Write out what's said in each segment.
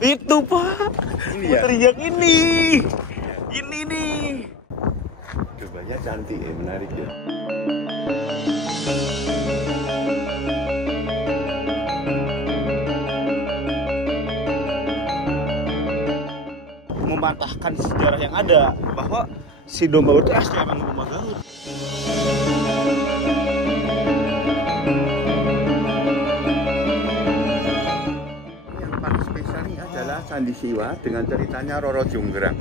Itu Pak. Ini ya? Teriak ini. Ini nih. Combanya cantik ya, menarik ya. Mematahkan sejarah yang ada bahwa si domba Garut itu asli emang domba Garut. Yang paling spesial ini adalah Candi Siwa dengan ceritanya Roro Jonggrang.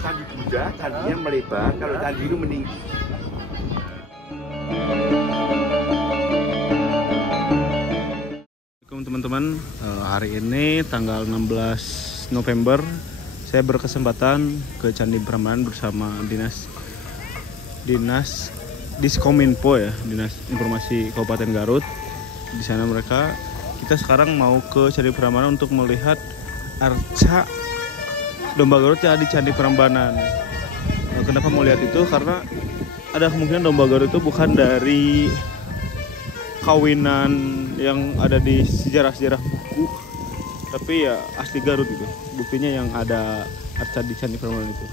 Candi Buddha, candinya melebar, kalau candi itu meninggi. Teman-teman, hari ini tanggal 16 November saya berkesempatan ke Candi Prambanan bersama Dinas Diskominfo ya, Dinas Informasi Kabupaten Garut. Di sana kita sekarang mau ke Candi Prambanan untuk melihat arca domba Garut yang ada di Candi Prambanan. Kenapa mau lihat itu? Karena ada kemungkinan domba Garut itu bukan dari kawinan yang ada di sejarah-sejarah buku, tapi ya asli Garut gitu. Buktinya yang ada arca di Candi Prambanan itu.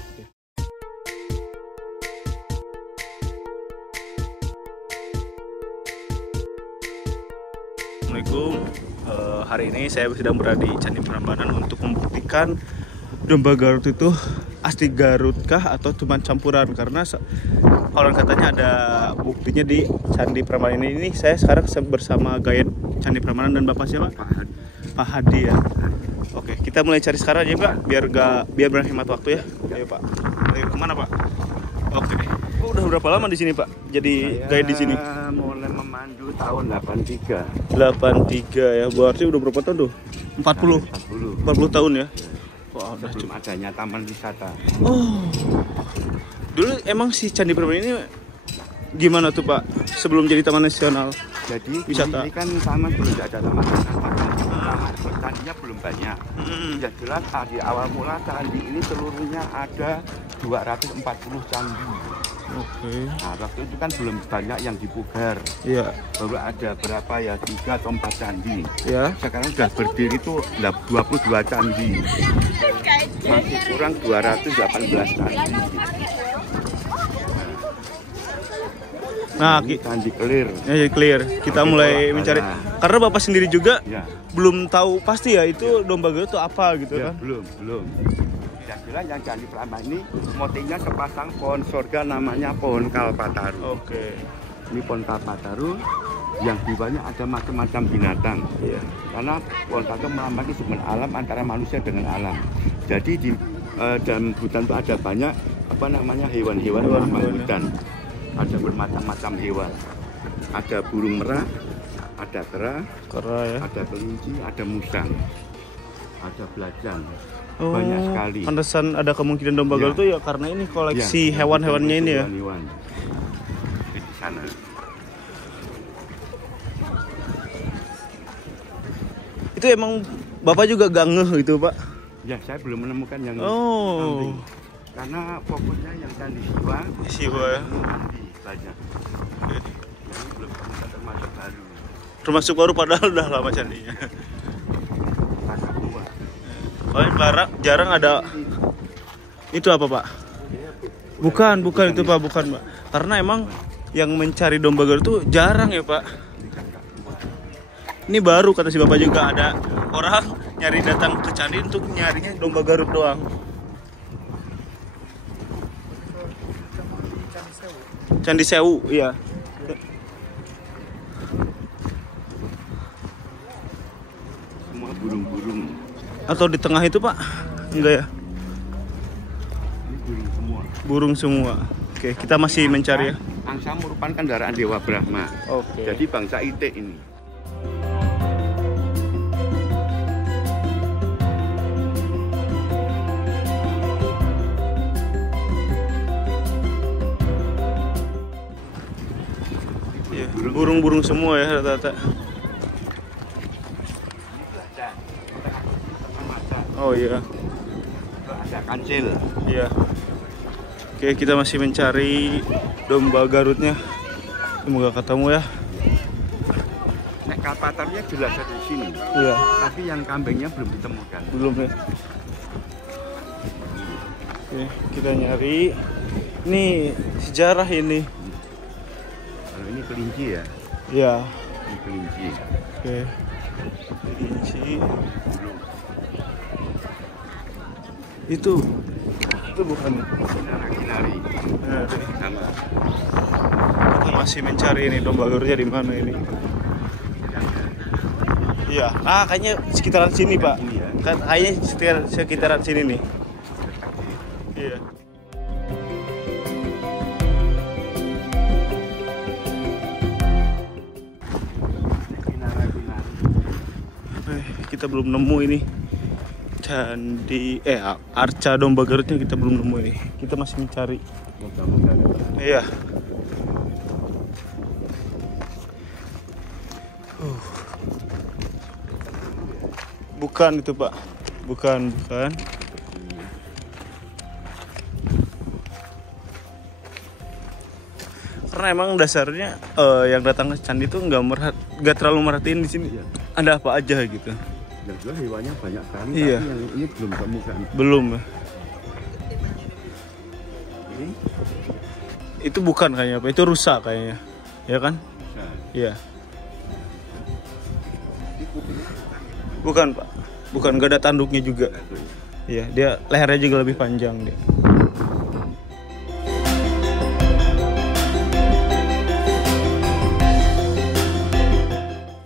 Assalamualaikum. Hari ini saya sedang berada di Candi Prambanan untuk membuktikan domba Garut itu asli Garut kah atau cuma campuran, karena kalau katanya ada buktinya di Candi Prambanan ini. Saya sekarang bersama guide Candi Prambanan dan Bapak siapa? Pak Hadi ya. Oke, kita mulai cari sekarang aja Pak, biar berhemat waktu ya. Ayo Pak. Ayo kemana Pak? Oke. Udah berapa lama di sini Pak? Jadi guide di sini? Mulai memandu tahun 83. 83 ya, berarti udah berapa tahun tuh? 40 tahun ya? Wah, udah sebelum adanya taman wisata. Oh, dulu emang si Candi Prambanan ini gimana tuh Pak? Sebelum jadi taman nasional? Jadi wisata. Ini kan taman belum ada taman nasional. Candinya belum banyak. Ya jelas di awal mula candi ini seluruhnya ada 240 candi. Oke. Nah, waktu itu kan belum banyak yang dipugar. Iya. Baru ada berapa ya, 3 atau 4 candi. Ya. Sekarang sudah berdiri itu 22 candi. Masih kurang 218 candi. Nah, candi clear. Ya, clear. Kita mulai mencari. Karena Bapak sendiri juga belum tahu pasti ya itu domba Garut itu apa gitu kan? Belum. Jelas yang Candi Prambanan ini motifnya sepasang pohon surga namanya pohon Kalpataru. Oke. Ini pohon Kalpataru yang di bawahnya ada macam-macam binatang. Iya. Karena pohon Kalpataru melambangkan hubungan alam antara manusia dengan alam. Jadi di dalam hutan itu ada banyak hewan-hewan hutan. Ada bermacam-macam hewan. Ada burung merak, ada kera ya. Ada kelinci, ada musang, ada belacan. Banyak sekali. Pantesan ada kemungkinan domba Garut itu ya karena ini koleksi hewan-hewannya ini ya. Hewan. Di sana. Itu emang Bapak juga gak ngeh gitu Pak? Ya, saya belum menemukan yang samping. Karena fokusnya yang Candi Siwa ya. Banyak. Jadi belum termasuk baru. Termasuk baru padahal udah lama candinya. Oh, jarang ada. Itu apa Pak? Bukan itu Pak, bukan Pak. Karena emang yang mencari domba Garut itu jarang ya Pak. Ini baru kata si Bapak juga, ada orang nyari datang ke candi untuk nyarinya domba Garut doang. Candi Sewu, iya. Semua burung-burung. Atau di tengah itu Pak? Enggak ya? Ini burung semua. Burung semua. Oke, kita masih mencari ya. Angsa merupakan kendaraan Dewa Brahma. Oke. Jadi bangsa Itik ini. Burung-burung semua ya rata-rata. Oh iya. Ada kancil. Iya. Oke, kita masih mencari domba Garutnya. Semoga ketemu ya. Nek Kalpatarunya jelas ada di sini. Iya. Tapi yang kambingnya belum ditemukan. Belum ya. Oke, kita nyari. Ini sejarah ini. Kalau ini kelinci ya. Iya. Ini kelinci. Oke. Kelinci. Itu bukan. Kinari. Nah, Sama. kita masih mencari ini domba Garutnya di mana ini. Iya. Kayaknya sekitaran sini, Pak. Ini ya. Kayaknya sekitaran sini nih. Iya. Kita belum nemu ini candi arca domba Garutnya, kita belum nemu ini. Kita masih mencari. Iya. Bukan itu, Pak. Bukan. Karena emang dasarnya yang datang ke candi itu nggak terlalu merhatiin di sini. Ada apa aja gitu. Dan juga hewannya banyak sekali, Iya. tapi yang ini belum temukan. Belum. Ini Itu bukan kayaknya, Pak. Itu rusa kayaknya. Ya kan? Iya. Bukan, Pak. Bukan, nggak ada tanduknya juga. Iya, dia lehernya juga lebih panjang dia.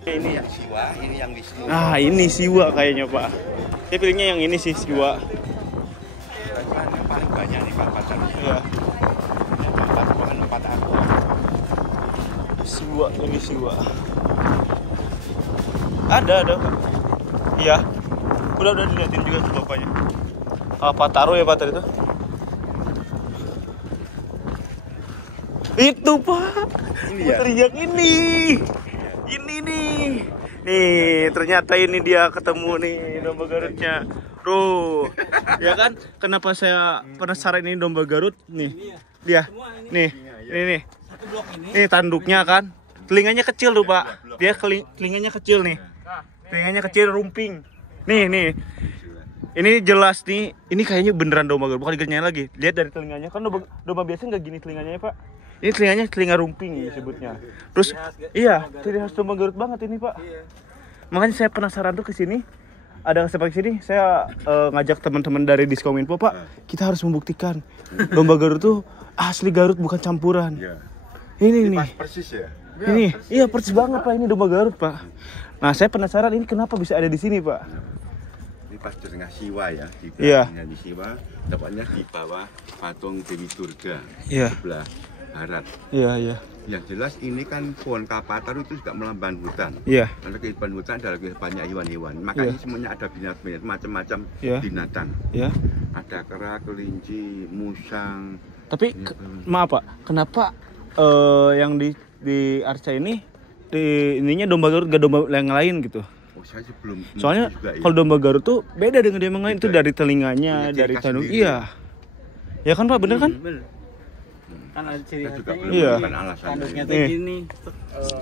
ini yang siwa, ini yang wisnu. Ini siwa kayaknya, Pak. Saya pilihnya yang ini sih, siwa. Yang paling banyak nih Kalpataru. Iya. Empat aku. Siwa, ini siwa. Ada, Pak. Iya. Udah dilihatin juga tuh bapaknya. Kalpataru ya, Pak, tadi itu. Itu, Pak. Ini ya? Teriak ini. Ini nih. Nih, ternyata ini dia ketemu nih domba Garutnya. Tuh. Ya kan? Kenapa saya penasaran ini domba Garut nih? Dia. Nih. Ini. Ini tanduknya kan. Telinganya kecil tuh, Pak. Dia telinganya kecil nih. Telinganya kecil, rumping. Nih. Ini jelas nih. Ini kayaknya beneran domba Garut, bukan dikerjain lagi. Lihat dari telinganya. Kan domba biasa nggak gini telinganya ya, Pak. Ini telinganya telinga rumping disebutnya. Terus iya, ciri khas domba Garut banget ini, Pak. Makanya saya penasaran tuh ke sini. Ada kesempatan sini, saya ngajak teman-teman dari Diskominfo, Pak. Kita harus membuktikan domba Garut tuh asli Garut, bukan campuran. Iya. Ini nih. Persis ya. Ini, iya persis banget, Pak. Ini domba Garut, Pak. Nah, saya penasaran ini kenapa bisa ada di sini, Pak. Ini pas di tengah siwa ya, di Iya. belakangnya di siwa, tepatnya di bawah patung Dewi Durga, Iya. sebelah barat. Iya. Yang jelas ini kan pohon Kalpataru itu juga melambang hutan. Iya. Karena kehidupan hutan adalah banyak hewan-hewan. Makanya Iya. semuanya ada binatang, macam-macam Iya. binatang. Iya. Ada kera, kelinci, musang. Tapi maaf, Pak. Kenapa yang di arca ini ininya domba Garut, gak domba yang lain gitu? Oh, saya sih belum. Soalnya juga, kalau domba Garut tuh beda dengan yang lain, itu dari telinganya, Punya ciri dari khas tanduk. sendiri. Iya. Ya kan, Pak, bener kan? Bener. Kan ada ciri Saya juga khasnya belum Iya. menemukan alasannya. tanduknya tuh Nih. gini.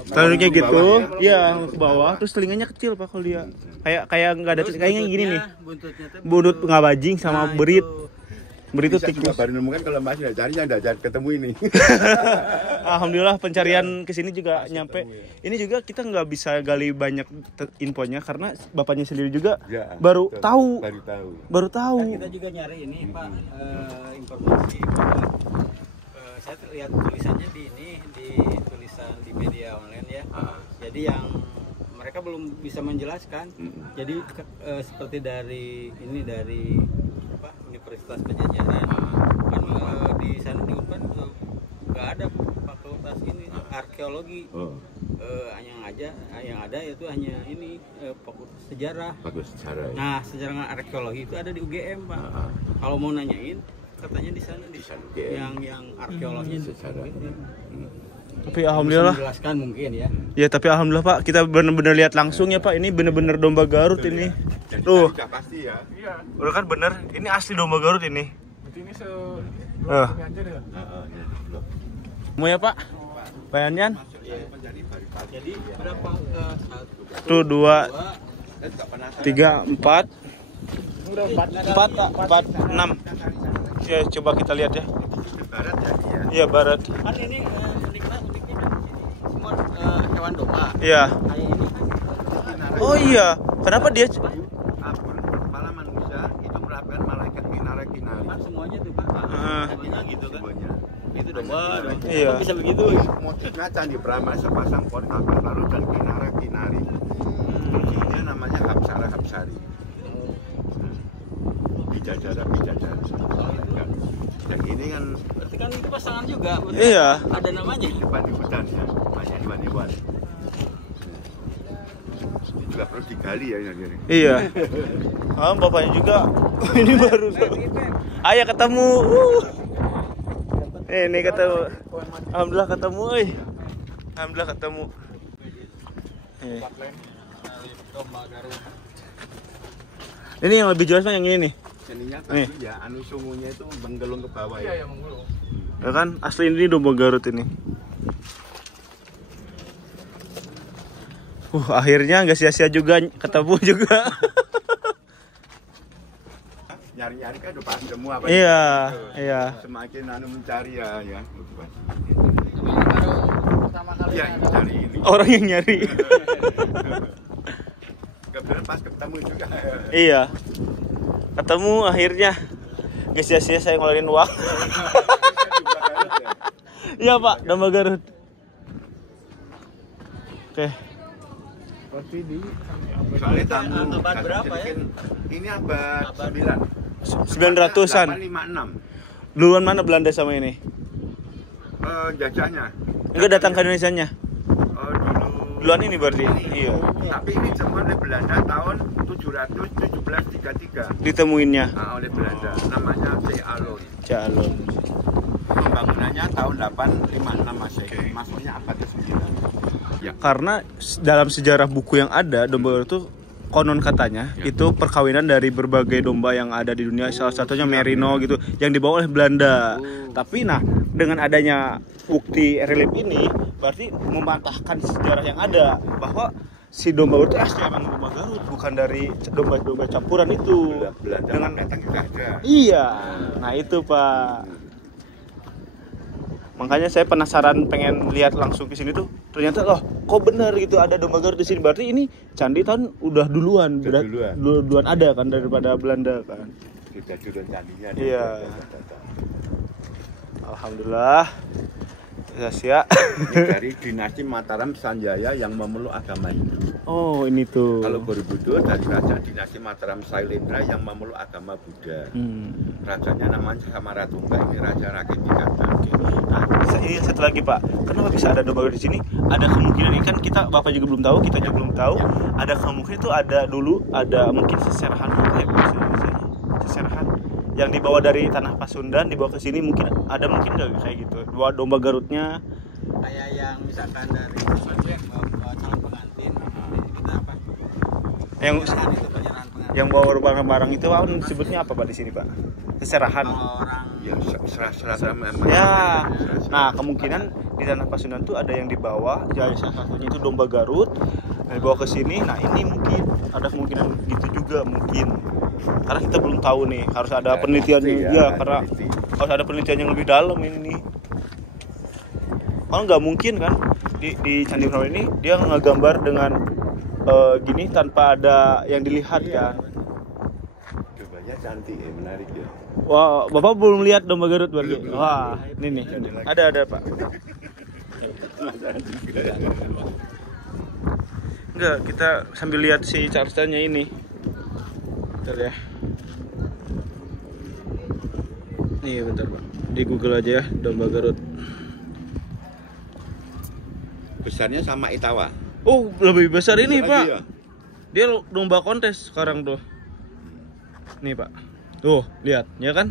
Tanduknya ke gitu, bawah iya ke bawah, terus telinganya kecil, Pak, kalau dia. Kayak nggak ada kayaknya gini nih. Buntutnya tuh Buntut ngabajing sama Nah, berit. itu. Berit itu Saya juga tikus. baru nemukan kalau masih ada cari, yang tidak ketemu ini. Alhamdulillah pencarian kesini juga nyampe. Ini juga kita nggak bisa gali banyak infonya karena bapaknya sendiri juga Ya, baru betul. tahu. Baru tahu. Kan kita juga nyari ini Pak, informasi bahwa saya lihat tulisannya di tulisan di media online ya. Jadi yang mereka belum bisa menjelaskan. Jadi seperti dari apa, Universitas Pajajaran kan di sana di Unpad nggak ada fakultas ini arkeologi. Yang ada itu hanya ini fakultas sejarah. Bagus sejarah. Ya. Nah, sejarah arkeologi itu ada di UGM, Pak. Kalau mau nanyain, katanya di sana UGM. yang arkeologi Sejarah. Tapi alhamdulillah. Menjelaskan mungkin ya. Ya tapi alhamdulillah, Pak, kita benar-benar lihat langsung ya, Pak. Ini benar-benar domba Garut ini. Jadi Tuh. sudah pasti ya. Udah kan bener. Ini asli domba Garut ini. Ini Eh. aja deh. Mau ya, Pak? Bayangan? Iya. Jadi pagi-pagi. Jadi berapa? Tuh 2, 3, 4, 6. Ya, coba kita lihat ya. Barat ya dia. Iya, barat. Kan ini uniknya semua hewan domba. Iya. Kayak ini kan. Oh iya, kenapa dia Apun kepala manusia itu merupakan malaikat kinara-kinari. Kan semuanya tuh Pak. Semuanya gitu kan. Semuanya. Itu domba. Iya. Kok bisa begitu? Motifnya Candi Brahma sepasang pohon kakak lalu dan kinara-kinari. Terus ini namanya Hapsara-Hapsari. Bidadara-bidadara. Dan ini kan Berarti kan itu pasangan juga. Berarti Iya. Ada namanya. depan di hutan ya, banyak hewan-hewan. Ini juga perlu digali ya ini. Iya. Ah, bapaknya juga. Ini baru. Ayah ketemu. Ini ketemu. Alhamdulillah ketemu, euy. Alhamdulillah ketemu. Ini yang lebih jelas kan yang ini nih. Seninya Nih. tadi ya, anu sungunya itu menggelung ke bawah ya. Iya, menggelung. Ya kan? Asli ini domba Garut ini. Akhirnya nggak sia-sia juga ketemu juga. Nyari-nyari kan udah pasti semua apa. Iya, iya. Semakin anu mencari ya. Pertama kali Iya, mencari ini. Orang yang nyari. Kebetulan pas ketemu juga. Iya. Ketemu akhirnya. Nggak sia-sia saya ngeluarin uang. Iya Pak, domba Garut. Oke. Soalnya tamu abad berapa ya? Ini abad 9. 900-an. 856. Duluan mana Belanda sama ini? Jajahnya. Enggak datang ke Indonesianya. Dulu. Duluan ini berarti. Iya. Tapi ini semua oleh Belanda tahun 717-33. Ditemuinnya. Oleh Belanda. Namanya Calon. Calon. Pembangunannya tahun 856 Masehi. Masuknya abad ke-9. Ya. Karena dalam sejarah buku yang ada, domba Garut itu konon katanya itu perkawinan dari berbagai domba yang ada di dunia, salah satunya merino gitu yang dibawa oleh Belanda. Tapi nah, dengan adanya bukti relief ini berarti mematahkan sejarah yang ada bahwa si domba Garut itu asli emang domba Garut, bukan dari domba-domba campuran itu. Belanda Dengan datang juga ada. iya. Nah, itu Pak. Makanya saya penasaran pengen lihat langsung ke sini tuh. Ternyata loh, kok benar gitu ada domba Garut di sini. Berarti ini candi kan udah duluan, duluan ada kan daripada Belanda kan. Sudah duluan candinya. Iya. Alhamdulillah. Sia-sia. Ini dari dinasti Mataram Sanjaya yang memeluk agama Hindu. Oh, ini tuh. Kalau Borobudur dari raja dinasti Mataram Sailendra yang memeluk agama Buddha. Rajanya namanya Samaratungga, ini raja Rakit Tikata. Nah, ini satu lagi Pak, kenapa bisa ada domba Garut di sini? Ada kemungkinan ini kan kita Bapak juga belum tahu, kita juga belum tahu. Ada kemungkinan itu ada dulu ada mungkin seserahan kayak misalnya seserahan yang dibawa dari tanah Pasundan dibawa ke sini mungkin nggak kayak gitu. Dua domba Garutnya Kayak yang misalkan dari calon pengantin kita apa? yang Penyerahan itu penyerahan pengantin. yang bawa barang-barang itu apa disebutnya apa Pak di sini Pak? Seserahan. Kalau orang Ya, serah-serah sama Ya. Nah, kemungkinan di tanah Pasundan tuh ada yang dibawa, ya salah satunya itu domba Garut, dibawa ke sini. Nah, ini mungkin ada kemungkinan gitu juga mungkin. Karena kita belum tahu nih, harus ada penelitiannya ya, karena harus ada penelitian yang lebih dalam ini nih. Kalau nggak mungkin kan di Candi Brahma ini dia ngegambar dengan gini tanpa ada yang dilihat kan. Coba cantik ya, menarik ya. Wah, Bapak belum lihat domba Garut berarti? Wah, ini nih. Ada Pak. Enggak, kita sambil lihat si cartanya ini. Bentar ya. Nih, bentar Pak. Di Google aja ya, domba Garut. Besarnya sama Itawa. Oh, lebih besar ini, Lagi Pak. ya? Dia domba kontes sekarang tuh. Nih, Pak. Tuh, lihat, ya kan?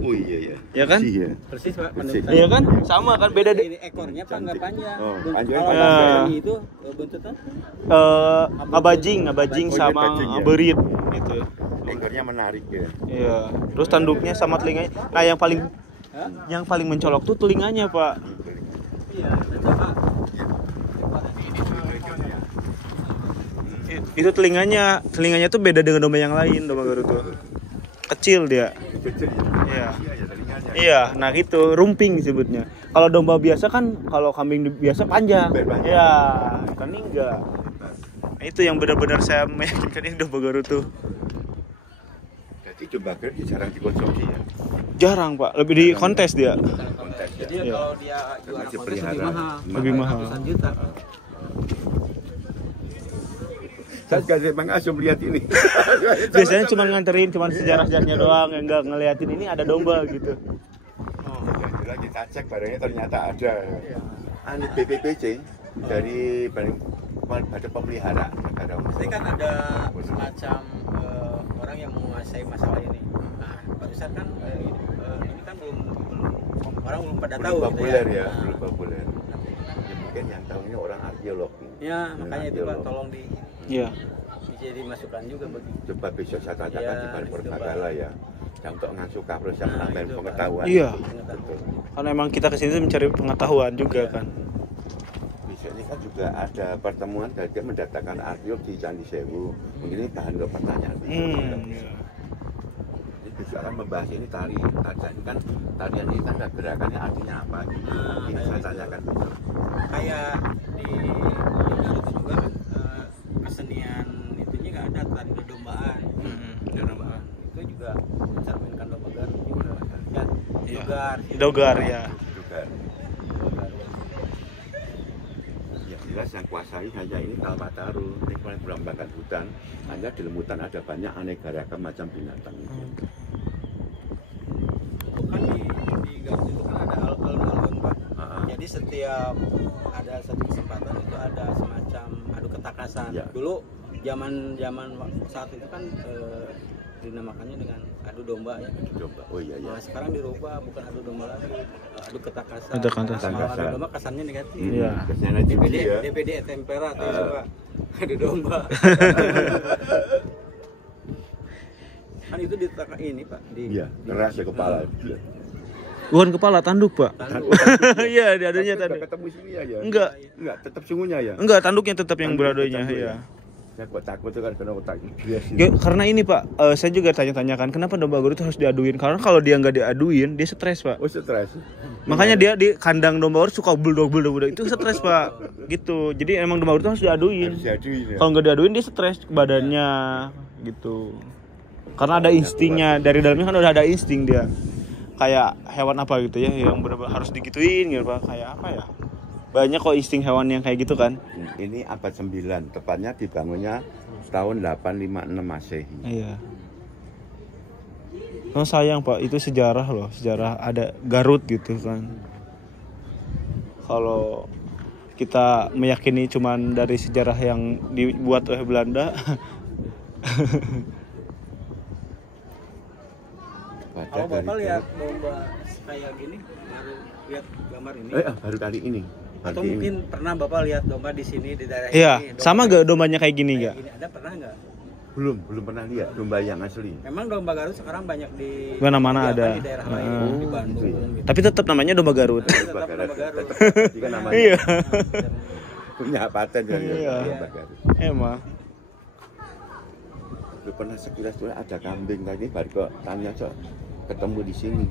Oh iya ya. Ya kan? Iya. persis Pak Persis. bentukannya. Iya kan? Sama kan beda deh. Ini ekornya Pak nggak panjang. Oh, Bentuk- panjang. kalau Ya. yang itu bentuknya Ngabajing Oh, iya, sama bajing ya. berit gitu. Ekornya menarik ya. Iya. Terus tanduknya sama telinganya. Nah, yang paling mencolok tuh telinganya, Pak. iya itu Pak. Itu telinganya tuh beda dengan domba yang lain, domba Garut tuh. Kecil dia. Kecil ya. Iya. Iya, telinganya. Iya, nah gitu, rumping disebutnya. Kalau domba biasa kan, kalau kambing biasa panjang. Panjang. Iya, kan ini enggak. Nah, itu yang benar-benar saya meyakinkan ini domba Garut tuh. Jadi domba Garut jarang dikonsumsi ya. Jarang, Pak. Lebih di kontes dia. Kontes ya. Jadi Iya. kalau dia juara Masih kontes lebih pelihara. mahal. Lebih mahal. Ratusan juta. Saya juga emang asum lihat ini. Biasanya cuma nganterin, cuma sejarah-sejarahnya doang, yang enggak ngeliatin ini ada domba gitu. Jelas kita cek barangnya ternyata ada. Anu BPPC dari pada pemelihara negara. Pasti kan ada semacam orang yang menguasai masalah ini. Nah, barusan kan ini kan belum orang belum pada tahu. Belum gitu populer ya, Nah, belum populer. Ya mungkin yang tahunya orang arkeolog. ya makanya itu Pak, tolong Iya. bisa dimasukkan juga bagi. Coba besok saya tanyakan Ya, di Balai itu, Perkagala ya. Yang untuk ngasuh kapros yang Nah, menambah itu, Pak. pengetahuan. Iya. Betul. Karena emang kita kesini tuh mencari pengetahuan juga kan. Besok ini kan juga ada pertemuan dari mendatangkan arkeolog di Candi Sewu. Mungkin ini bahan untuk pertanyaan. Iya. Jadi besok akan membahas ini tari. Ini kan tarian ini kan ada gerakannya artinya apa gitu. Ini saya tanyakan besok. Kayak di Garut juga kan kesenian itunya nggak ada tari dombaan. Dombaan itu juga mencerminkan domba Garut juga. Dan Iya. dogar. Dogar ya. Juga. Ya jelas yang kuasai hanya ini Kalpataru. Ini paling melambangkan hutan. Hanya di Lemutan ada banyak aneka ragam macam binatang. Kan di Garut itu kan ada alun-alun Pak. Jadi setiap ada satu kesempatan itu ada semacam adu ketakasan. Ya. Dulu zaman saat itu kan dinamakannya dengan adu domba ya. Coba. Oh iya ya. Nah, sekarang dirubah bukan adu domba lagi, adu ketakasan. Adu ketakasan. Kalau adu domba kesannya negatif. Iya. Kesana DPD ya. DPD tempera tuh coba adu domba. Kan itu ditaka ini Pak di Iya, keras ya kepala. Bukan kepala, tanduk, Pak. Tanduk. Iya, diadunya Tapi tanduk. udah ketemu sini ya. Enggak. Enggak, tetap sungunya ya. Enggak, tanduknya tetap yang Tanduk beradunya, tetap iya. Saya kok takut tuh kan kena otak bias. Ya, karena ini Pak, saya juga tanya-tanyakan kenapa domba Garut itu harus diaduin. Karena kalau dia nggak diaduin, dia stres Pak. Oh, stres. Makanya dia di kandang domba Garut suka buldog itu stres Pak. Gitu. Jadi emang domba Garut itu harus diaduin. Harus diaduin ya. Kalau nggak diaduin dia stres badannya gitu. Karena ada instingnya, dari dalamnya kan udah ada insting dia. Kayak hewan apa gitu ya yang benar-benar harus digituin gitu Pak. Kayak apa ya? Banyak kok insting hewan yang kayak gitu kan. Ini abad 9, tepatnya dibangunnya tahun 856 Masehi. Iya. Oh sayang Pak, itu sejarah loh, sejarah ada Garut gitu kan. Kalau kita meyakini cuman dari sejarah yang dibuat oleh Belanda. Kalau Bapak lihat domba kayak gini, baru lihat gambar ini. Baru kali ini. Atau mungkin pernah Bapak lihat domba di sini di daerah Iya, ini. Domba sama gak dombanya kayak gini kayak gak? gini. Ada pernah nggak? Belum pernah lihat domba yang asli. Memang domba Garut sekarang banyak di Mana-mana di ada. di daerah lain di Bandung. gitu ya. Gitu. Tapi tetap namanya domba Garut. Tetap domba Garut. Tetap kan namanya. Iya. Punya paten kan ya. Iya. Domba Garut. Emang. Lu pernah sekilas tuh ada kambing tadi baru kok tanya cok ketemu di sini.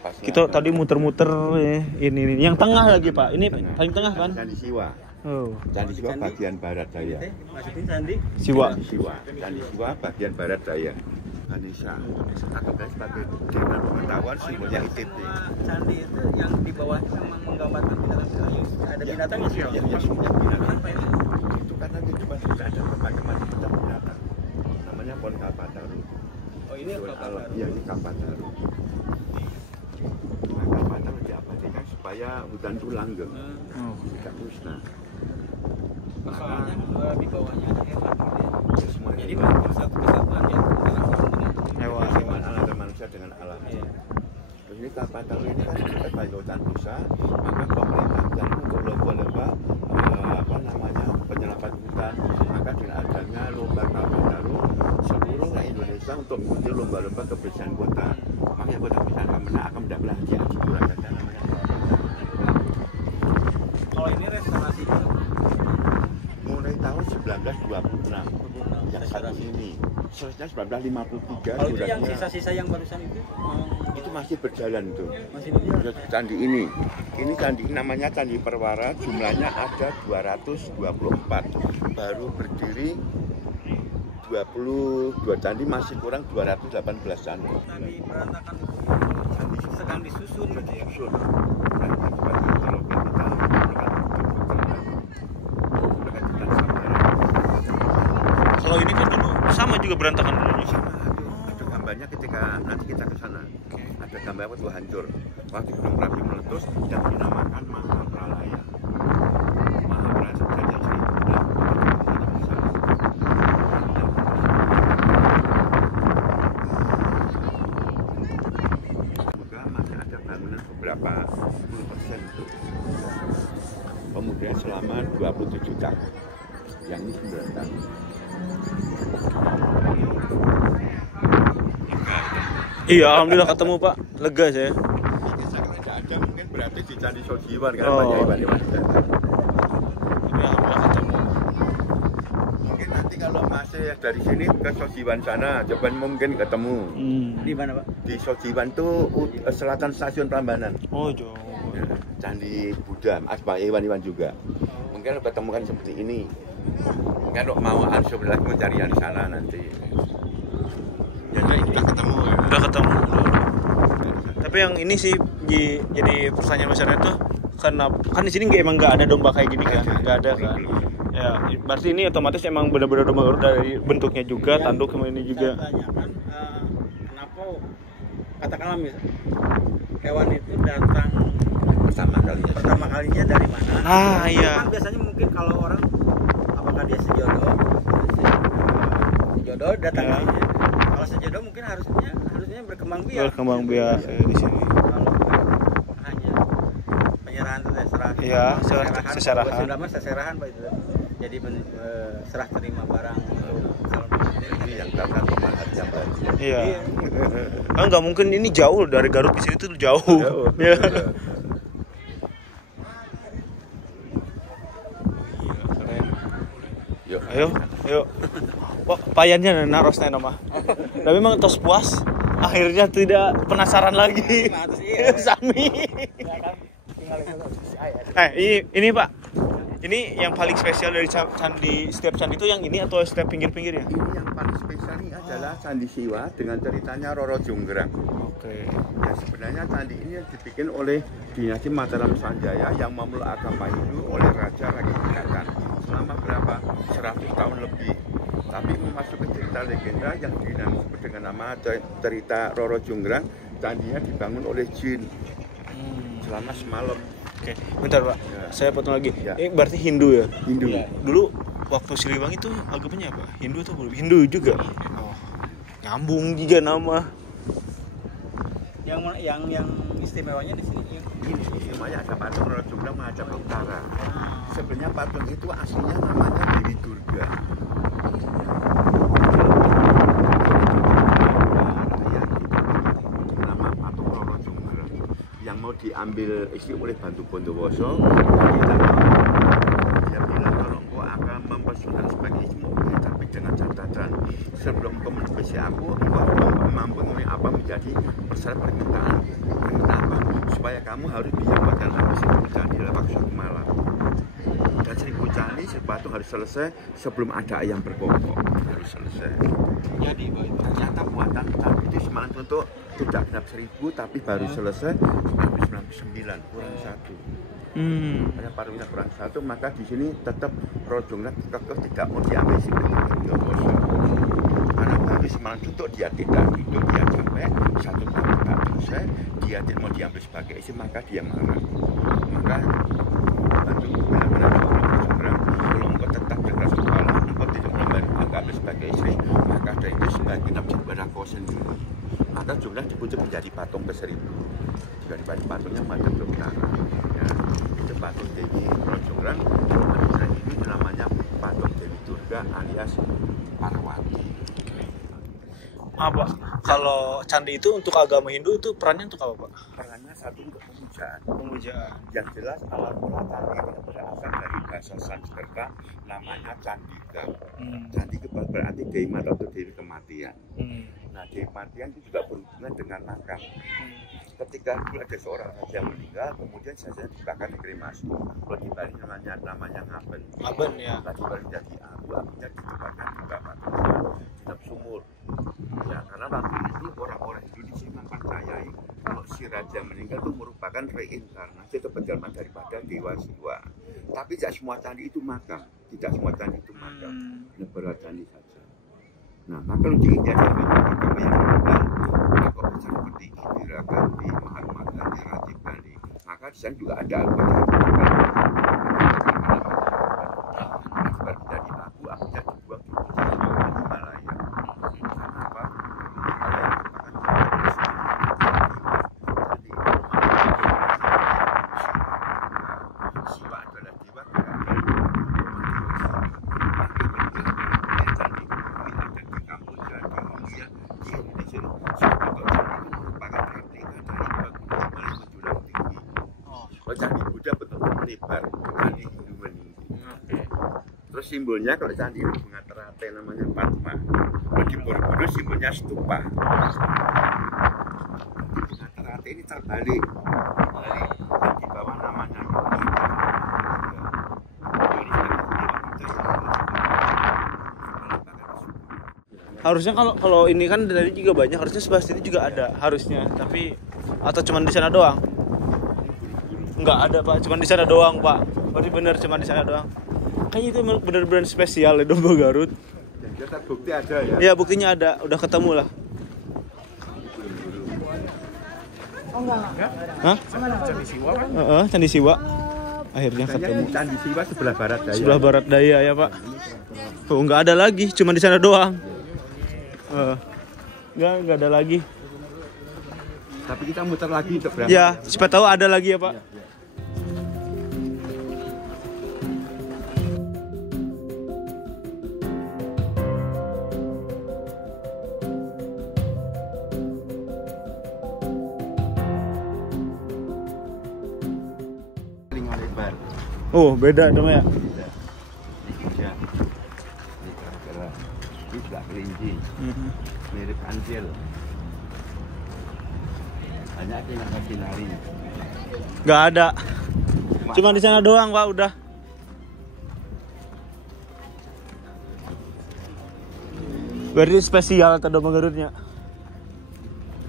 Pas Kita ada tadi muter-muter ya, ini. Yang tengah lagi Pak. Ini tengah. paling tengah kan? Candi Siwa. Oh. Candi Siwa bagian barat daya. Masukin Sandi. Siwa. Candi Siwa bagian barat daya. Anissa atau guys sebagai dengan pengetahuan simbolnya ITB. Candi itu yang di bawahnya memang menggambarkan binatang. Ada binatang Ya, ya, semuanya binatang. Kenapa ini? Itu karena di cuma ada berbagai macam binatang. Namanya pohon Kalpataru. Oh ini Pohon apa? alam. Iya, ini Kalpataru. Nah, Kalpataru diabadikan supaya hutan itu langgeng, Oh. tidak musnah. Soalnya di bawahnya ada hewan gitu ya. Ya, semuanya Jadi itu kesatuan ya antara orang dengan Hewan. keseimbangan antara manusia dengan alam. Iya. Terus ini Kalpataru ini kan sebagai hutan rusa, maka pemerintah dan untuk lomba-lomba penyelamat hutan, maka dengan adanya lomba Kalpataru seluruh Indonesia untuk mengikuti lomba-lomba kebersihan kota. Makanya kota kebersihan Kemenang akan mendapatkan hadiah Cipura Gajah namanya. Kalau ini restorasi Mulai tahun 1920 26. Yang satu ini selesai 1953. Kalau itu yang suratnya. sisa-sisa yang barusan Itu masih berjalan tuh. masih berjalan. Candi ini candi namanya Candi Perwara, jumlahnya ada 224, baru berdiri 22 candi, masih kurang 218 candi. Tadi berantakan itu sedang disusun gitu ya. Kalau ini kan dulu sama juga berantakan dulu. Sama ada gambarnya ketika nanti kita ke sana. Ada gambar waktu hancur, waktu Gunung Merapi meletus yang dinamakan Mahapralaya. Mahapralaya terjadi 1000 juga masih ada bangunan beberapa 10% itu. Kemudian selama 27 tahun, yang ini 9 tahun. Iya, alhamdulillah ketemu Pak. Lega saya. Kalau tidak ada mungkin berarti di Candi Sojiwan kan Oh. banyak Iwan. Ini alhamdulillah ketemu. Mungkin nanti kalau masih dari sini ke Sojiwan sana, coba mungkin ketemu. Di mana, Pak? Di Sojiwan tuh selatan stasiun Prambanan. Oh, jauh. Ya, Candi Buddha, Asma Iwan juga. Mungkin ketemu kan seperti ini. Kalau mau ansur lagi mencari yang di sana nanti. Ya, kita ketemu ya. Udah ketemu. Tapi yang ini sih jadi pertanyaan masyarakat tuh kenapa kan di sini emang nggak ada domba kayak gini kan? Nggak ada kan? Ya, berarti ini otomatis emang benar-benar domba garut dari bentuknya juga, tanduk sama ini juga. Saya tanyakan kenapa katakanlah misalnya hewan itu datang pertama kalinya dari mana? Ah, iya. Kan biasanya mungkin kalau orang apakah dia sejodoh datang Ya. ke sini. Kalau sejodoh mungkin harusnya berkembang biak. Berkembang biak di sini. Kalau hanya penyerahan terserah. Iya, seserahan. Sudah mah seserahan Pak itu. Jadi serah terima barang untuk calon presiden. Ini yang datang Mahatma Gandhi. Iya. Kan nggak mungkin ini jauh dari Garut ke sini tuh jauh. Ya. Yuk. Ayo. Wah, payannya narosnya nama. Tapi memang tos puas. Akhirnya tidak penasaran lagi. Sami. Ini Pak. Ini yang paling spesial dari candi, setiap candi itu yang ini atau setiap pinggir-pinggirnya? Ini yang paling spesial ini adalah Candi Siwa dengan ceritanya Roro Jonggrang. Oke. Ya, sebenarnya candi ini dibikin oleh dinasti Mataram Sanjaya yang memeluk agama Hindu oleh Raja Raja Binatang selama berapa? 100 tahun lebih. Tapi memasuki cerita legenda yang dinamakan dengan nama cerita Roro Jonggrang, candinya dibangun oleh jin selama semalam. Oke, bentar Pak. Ya. Saya potong lagi. Ya. Ini berarti Hindu ya? Hindu. Iya. Dulu waktu Siliwangi itu agamanya apa? Hindu atau belum? Hindu juga. Oh, nyambung juga nama. Yang istimewanya di sini ya. Ini semuanya ada patung Roro Jonggrang menghadap utara. Sebenarnya patung itu aslinya namanya Dewi Durga. Nama patung Roro Jonggrang yang mau diambil istri oleh Bantu Bondowoso. Dia bilang kalau engkau akan mempersonal sebagai istrimu, tapi dengan catatan sebelum engkau menepisi aku, engkau mampu apa menjadi persyarat permintaan. Kenapa? Supaya kamu harus bisa membuatkan aku 1000 candi dalam waktu 1 malam. Dan 1000 candi patung harus selesai sebelum ada ayam berkokok, harus selesai. Jadi Ternyata buatan candi itu semalam untuk tidak genap 1000 tapi baru selesai 99 kurang 1. Karena paruhnya kurang 1, maka di sini tetap Roro Jonggrang kekeh tidak mau diambil si Bondowoso. Karena habis semalam tutup dia tidak hidup, dia sampai 1 tahun tak selesai, dia tidak mau diambil sebagai istri, maka dia marah. Maka Bantu benar-benar Roro Jonggrang, kalau engkau tetap berkeras kepala, engkau tidak mengambil sebagai istri, maka dari itu sebagai genap jadi kau sendiri. Maka Jonggrang dipujuk menjadi patung ke-1000. Jika dibanding patungnya madep ke utara. Ya, itu patung Dewi Roro Jonggrang. Nah, ini namanya patung Dewi Durga alias Parwati. Apa? Kalau candi itu untuk agama Hindu itu perannya untuk apa Pak? Perannya satu untuk pemujaan. Pemujaan. Yang jelas awal mula candi ini berasal dari bahasa Sanskerta namanya Candika. Candika berarti Dewi Mata atau Dewi Kematian. Nah, Dewi Kematian itu juga berhubungan dengan makam. Ketika ada seorang raja meninggal, kemudian jasanya dibakar dikremasi. Kalau di Bali namanya ngaben. Ngaben ya. Tadi baru jadi abu-abunya ditempatkan di bawah dalam sumur. Ya, karena waktu itu orang-orang Indonesia memang percayai kalau si raja meninggal itu merupakan reinkarnasi atau penjelmaan daripada Dewa Siwa. Tapi tidak semua candi itu makam, tidak semua candi itu makam, beberapa candi saja. Nah, maka logiknya sampai agama yang meninggal, kalau seperti Indira Gandhi, Mahatma Gandhi, Rajiv Gandhi, maka di sana juga ada akibat dari abu-abunya dibuang di Himalaya. Kenapa? Siwa adalah dewa candi Buddha betul-betul melebar, candi Hindu meninggi. Terus simbolnya kalau candi ini bunga teratai namanya Padma. Kalau di Borobudur simbolnya stupa. Bunga teratai ini terbalik, dan di bawah namanya Harusnya kalau ini kan dari juga banyak, harusnya sebelah sini juga ada harusnya, tapi atau cuma di sana doang? Enggak ada Pak, cuma di sana doang Pak. Berarti bener cuma di sana doang. Kayaknya itu bener-bener spesial ya domba Garut. dan kita bukti ada ya. Ya buktinya ada, udah ketemu lah. Oh enggak. Hah? Candi Siwa kan? Candi Siwa. Akhirnya ketemu. Candi Siwa sebelah barat daya. Sebelah barat daya ya Pak. Tuh nggak ada lagi, cuma di sana doang. Nggak ada lagi. Tapi kita muter lagi untuk berapa? Ya, siapa tahu ada lagi ya Pak. Telinga lebar. Oh beda namanya. Ya. Ini kera-kera. Ini juga kelinci. Mirip anjil. Banyak yang kasih nari. Nggak ada. Cuma di sana doang Pak udah. Berarti spesial atau domba Garutnya.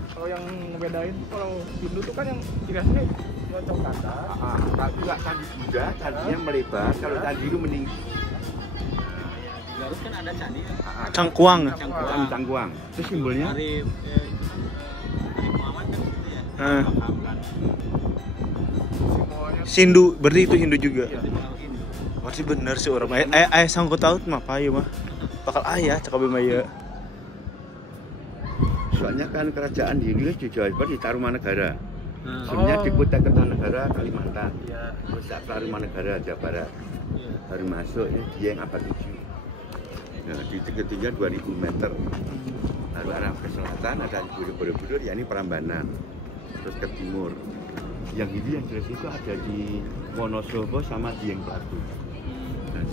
Kalau yang ngebedain kalau Hindu tuh kan yang ciri khasnya cocok kata. Kalau juga candi Buddha, candinya melebar. Kalau candi itu meninggi. Garut kan ada candi ya. Cangkuang. Cangkuang. Itu simbolnya. Dari Muhammad kan gitu ya. Semuanya Sindu, berarti itu Hindu juga. Kalau Hindu. Berarti bener sih orang. Ayah sangkut taut mah apa ya mah? Bakal ayah cakap maya. Soalnya kan kerajaan di Indonesia di Jawa Barat di Tarumanegara. Sebenarnya di Kutai Kertanegara, Kalimantan. Terus saat Tarumanegara, Jawa Barat. Baru masuk ini dia yang abad 7. Nah, di ketinggian 2000 meter. Lalu arah ke selatan ada Borobudur, ya ini Prambanan. Terus ke timur. Yang ini yang jelas itu ada di Wonosobo sama Dieng Platu. Nah,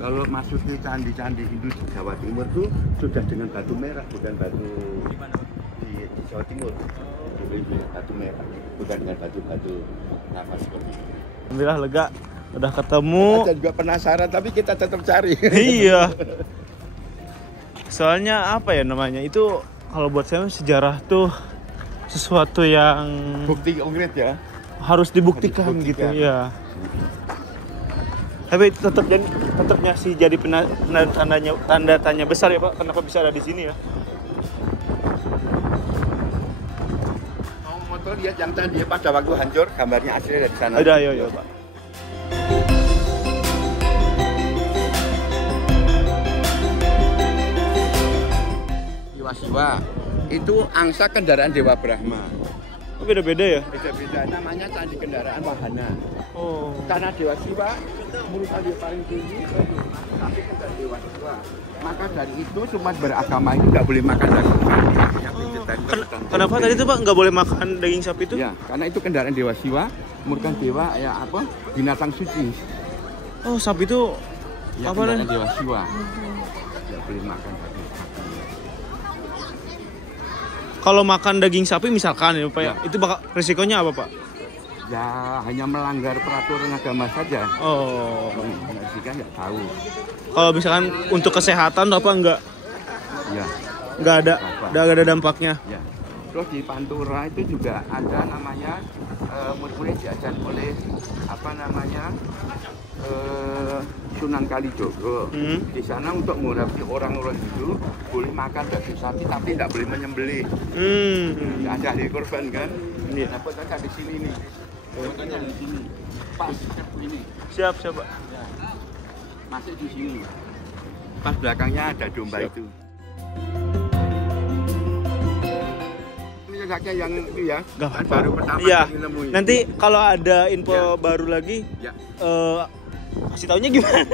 kalau masuk ke candi-candi Hindu di Jawa Timur tuh sudah dengan batu merah, bukan batu di Jawa Timur. Dengan batu merah, bukan dengan batu-batu lava seperti itu. Alhamdulillah lega, udah ketemu. Kita juga penasaran, tapi kita tetap cari. Iya. Soalnya apa ya namanya itu kalau buat saya sejarah tuh sesuatu yang Bukti konkret ya. harus dibuktikan Harus gitu dibuktikan. ya. Tapi tetap ngasih jadi tanda tanya besar ya Pak, kenapa bisa ada di sini ya? Mau motor lihat yang tadi pada waktu hancur, gambarnya asli dari sana. Ada ayo Pak. Siwa itu angsa kendaraan Dewa Brahma. Oh, beda-beda ya? Beda-beda, namanya candi kendaraan wahana. Oh. Karena Dewa Siwa merupakan dia paling tinggi, tapi kendaraan Dewa Siwa. Maka dari itu umat beragama itu nggak boleh makan daging sapi. Kenapa tadi tuh Pak nggak boleh makan daging sapi itu? Ya, karena itu kendaraan Dewa Siwa merupakan dewa ya apa? Binatang suci. Oh, sapi itu Ya, apa nih? dewa Siwa. Ya boleh makan daging sapi. Kalau makan daging sapi misalkan ya Pak ya, Ya. itu bakal resikonya apa Pak? Ya hanya melanggar peraturan agama saja. Oh, Nah, sih kan nggak tahu. kalau misalkan untuk kesehatan apa Ya, nggak ada dampaknya. ya. Terus di Pantura itu juga ada namanya murid-murid diajar oleh apa namanya Sunan Kalijogo. Di sana untuk mengurapi orang-orang itu boleh makan daging sapi tapi tidak boleh menyembelih. Nggak ada hari korban kan? Iya. Nah, potongnya di sini nih. Potongnya di sini. Pas ini. Siap Pak. Ya. Masuk di sini. Pas belakangnya ada domba itu. Ini kakek yang itu ya. Nggak apa-apa. Baru pertama Iya. kali nemu ini. Nanti kalau ada info Ya. baru lagi, Ya. kasih taunya gimana?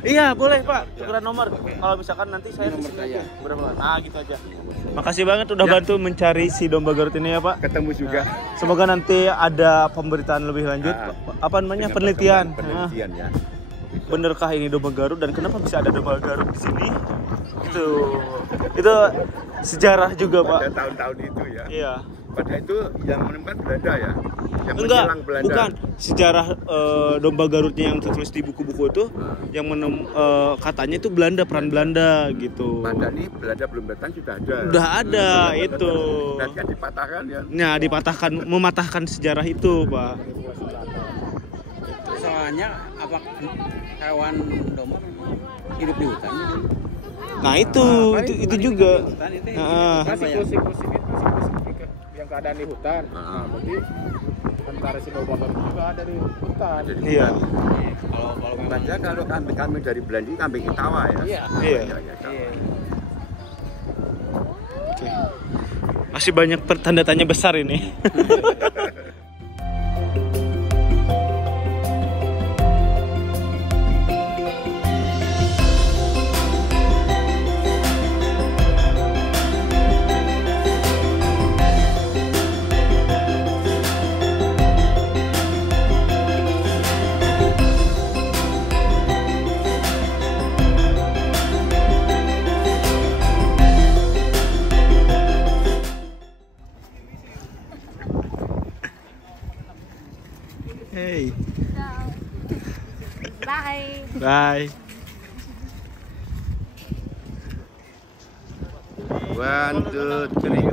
Iya boleh Pak, tukeran nomor. Kalau misalkan nanti saya Nomor kesini saya. aja. Berapa? Nah gitu aja. Makasih banget udah Ya. bantu mencari si domba Garut ini ya Pak. Ketemu juga. Semoga nanti ada pemberitaan lebih lanjut. Apa namanya, penelitian. Nah, Penelitian ya. benerkah ini domba Garut dan kenapa bisa ada domba Garut di sini? Itu sejarah juga Pak. Pada tahun-tahun itu ya. Iya. Pada itu yang menemukan Belanda ya. Yang Enggak, menjelang Belanda. bukan sejarah domba Garutnya yang tertulis di buku-buku itu yang katanya itu Belanda, peran Belanda gitu. Pada ini Belanda belum datang sudah ada. Udah ada itu. Dan kan dipatahkan ya. Nah, mematahkan sejarah itu, Pak. Soalnya apa hewan domba hidup di hutan gitu. Nah, itu juga. Hutan itu Nah, apa ya? siklus ini yang keadaan di hutan. Nah, berarti antara si domba Garut juga ada di hutan. iya. Kalau memang Baca kalau kambing dari Belanda ini kambing Itawa ya. Iya. Iya. iya. Oke. Masih banyak tanda tanya besar ini. Hey. Bye. Bye. 1, 2, 3.